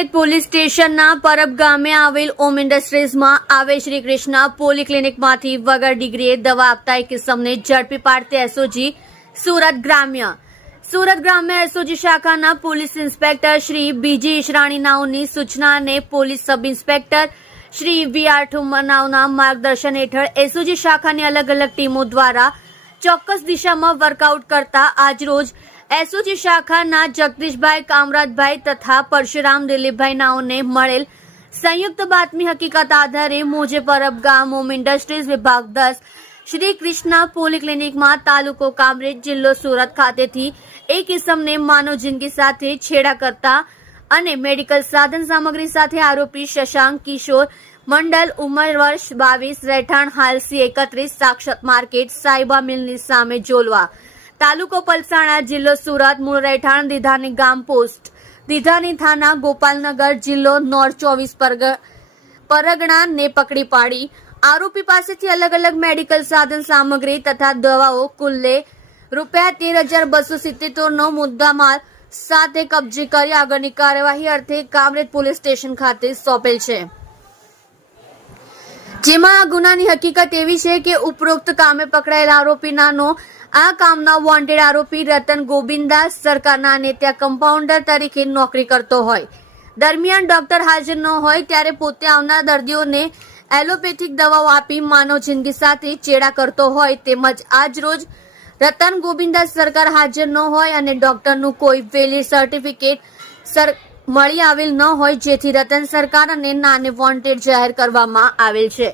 Kamrej police સ્ટેશનના પરબ ગામે આવેલ ઓમ ઇન્ડસ્ટ્રીઝમાં આવેલ શ્રી કૃષ્ણ પોલીક્લિનિકમાંથી વગર ડિગ્રીએ દવા આપતા એક કિસ્મને ઝડપી પાડતી એસઓજી સુરત ગ્રામ્ય એસઓજી શાખાના પોલીસ ઇન્સ્પેક્ટર શ્રી બીજી ઈશરાણીનાઓની સૂચના અને police sub inspector Shri V R. ઠુમરનાઓના માર્ગદર્શન હેઠળ એસઓજી શાખાની અલગ અલગ ટીમો દ્વારા ચોક્કસ દિશામાં વર્કઆઉટ કરતા આજરોજ એસઓજી શાખાના જગદીશભાઈ કામરાજભાઈ તથા પરશુરામ દિલીપભાઈ નાઓને મળેલ સંયુક્ત બાતમી હકીકત આધારે મોજે પરબ ગામ ઓમ ઇન્ડસ્ટ્રીઝ વિભાગ 10 શ્રી કૃષ્ણ પોલીક્લિનિકમાં તાલુકો કામરેજ જિલ્લો સુરત ખાતેથી એક ઇસમને માનવ જિંદગી સાથે છેડા કરતા અને મેડિકલ સાધન સામગ્રી સાથે આરોપી શશાંક કિશોર મંડલ ઉંમર વર્ષ 22 રહેઠાણ હાલ C31 સાક્ષત માર્કેટ સાઈબા મિલની સામે જોલવા તાલુકો પલસાણા જિલ્લો સુરત મૂળ રહેઠાણ દીધાની ગામ પોસ્ટ દીધાની થાના ગોપાલનગર જિલ્લો નોર્થ 24 પરગણા ને પકડી પાડી આરોપી પાસેથી અલગ અલગ મેડિકલ સાધન સામગ્રી તથા દવાઓ કુલ્લે ₹13,277 નો મુદ્દામાલ સાથે કબજે કરી આગળની કાર્યવાહી અર્થે કામરેજ પોલીસ સ્ટેશન ખાતે સોંપેલ છે। જેમાં આ ગુનાની હકીકત એવી છે કે ઉપરોક્ત કામે પકડાયેલ આરોપીનાનો આ કામના વોન્ટેડ આરોપી રતન ગોવિંદાસ સરકારના અને ત્યાં કમ્પાઉન્ડર તરીકે નોકરી કરતો હોય દરમિયાન ડોક્ટર હાજર ન હોય ત્યારે પોતે આવનાર દર્દીઓને એલોપેથિક દવાઓ આપી માનવ જિંદગી સાથે ચેડા કરતો હોય તેમજ આજ રોજ રતન ગોવિંદાસ સરકાર હાજર ન હોય અને ડોક્ટરનું કોઈ વેલિડ સર્ટિફિકેટ મળી આવેલ ન હોય જેથી રતન સરકાર અને નાને વોન્ટેડ જાહેર કરવામાં આવેલ છે।